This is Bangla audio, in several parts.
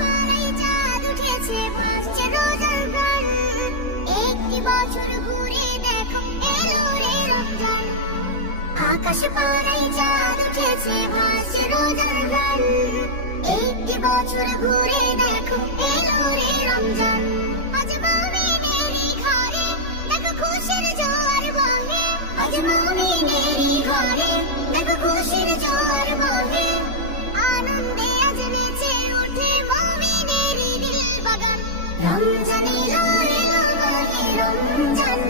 পাড়ায় চাঁদ উঠেছে, ভাসছে রোজার গান। একটি বছর ঘুরে দেখো এলো রে রমজান। আকাশ পাড়ায় চাঁদ উঠেছে, ভাসছে রোজার গান। একটি বছর ঘুরে দেখো এলো রে রমজান। আজ মুমিনেরই ঘরে দেখো খুশির জোয়ার বহে। আজ মুমিনেরই ঘরে দেখো খুশির জোয়ার বহে। আনন্দে আজ নেচে ওঠে মুমিনেরই দিল বাগান। রমজান এলো এলো মাহে রমজান।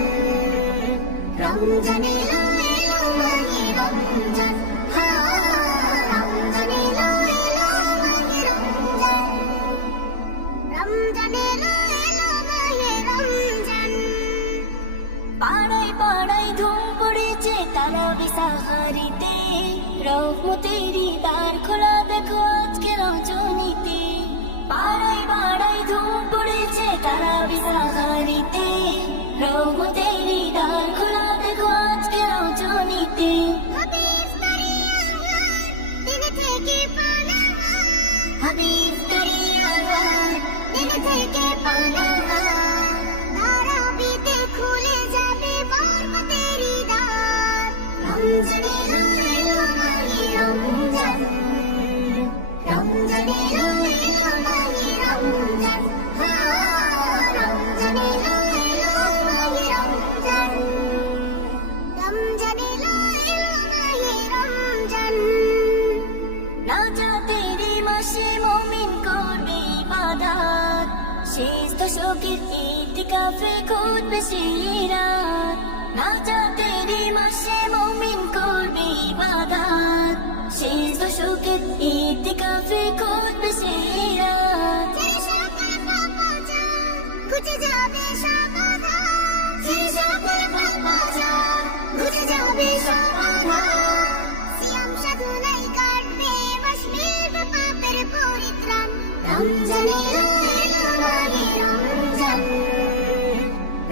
রমজান এলো এলো মাহে রমজান। রমজান এলো এলো মাহে রমজান। রমজান এলো এলো মাহে রমজান। পাড়ায় পাড়ায় ধুম পড়েছে তারাবি সাহারিতে। রহমতেরই দ্বার খোলা দেখো আজকে রজনীতে। পাড়ায় পাড়ায় ধুম পড়েছে তারাবি সাহারিতে। রহমতেরই দ্বার খোলা দেখো আজকে রজনীতে। হবে ইফতারি আহার, দিন থেকে পানাহার। হবে ইফতারি আহার, দিন থেকে পানাহার। তারাবিতে খুলে যাবে বরকতেরই দ্বার। রমজান এলো এলো মাহে রমজান। রমজান এলো এলো মাহে রমজান। রমজান এলো এলো মাহে রমজান। রমজান এলো এলো মাহে রমজান। নাজাতেরই মাসে মুমিন করবে ইবাদত। শেষ দশকের ইতিকাফে ঘুরবে সেই রাত। নাজাতেরই মাসে মুমিন করবে ইবাদত। শেষ দশকের ইতিকাফে ঘুরবে সেই রাত। ছেড়ে সকল পাপাচার, ঘুচে যাবে সব আধার। ছেড়ে সকল পাপাচার, ঘুচে যাবে সব আধার। সিয়াম সাধনায় কাটবে মাস, মিলবে পাপের পরিত্রাণ। রমজান এলো এলো মাহে রমজান।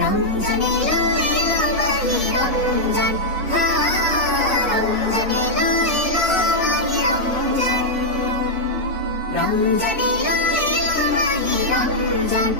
রমজান এলো এলো মাহে রমজান। রমজান এলো এলো মাহে রমজান। রমজান এলো এলো মাহে রমজান।